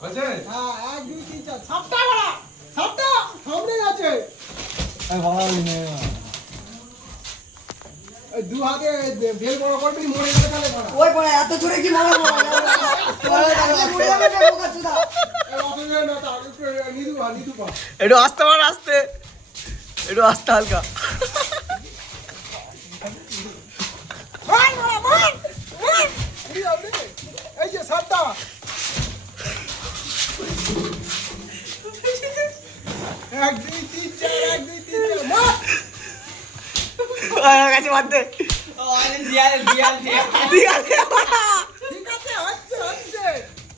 আছে হ্যাঁ 1 2 3 4 সাতটা বড়া সাতটা সামনে আছে এই বাঙালি নে এই দু হাতে বেল বড় করবি মরে যাবে তাহলে বড়া ওই পড়ে এত জোরে কি মারা মারা মরে যাবে না বোকা চুদা এই অত জোরে না তা নিদু পা একটু আস্তে মার আস্তে একটু আস্তে হালকা ভাই বড়া ভাই এই আপনি এই যে সাতটা এক দুই তিন চার এক দুই তিন চার মার আমার কাছে বাদ দে দিয়াল ঠিক আছে হচ্ছে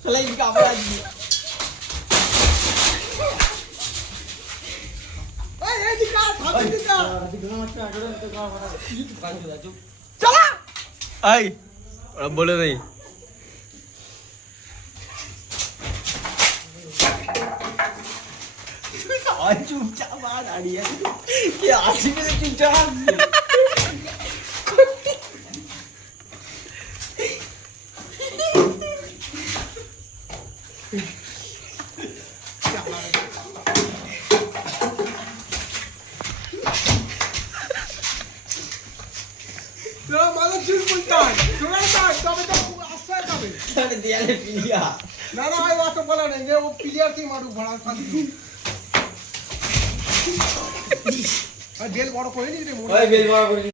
চলে কি কাপড় আজকে এই দিকা থাকি দিকা চলা এই ওরা বলে নেই চুপচাপ দাঁড়িয়ে কে আসবে চুপচাপ আসবে তোরা মাঝে চুল পুলটান তোরা তাই তবে তো আশ্রয় পাবে তাহলে দেয়ালে পিলিয়া না না ভাই অত বলা নেই যে ও প্লেয়ার কি মারু ভরা শান্তি আর বেল বড় করে নি রে ওই বেল বড় করে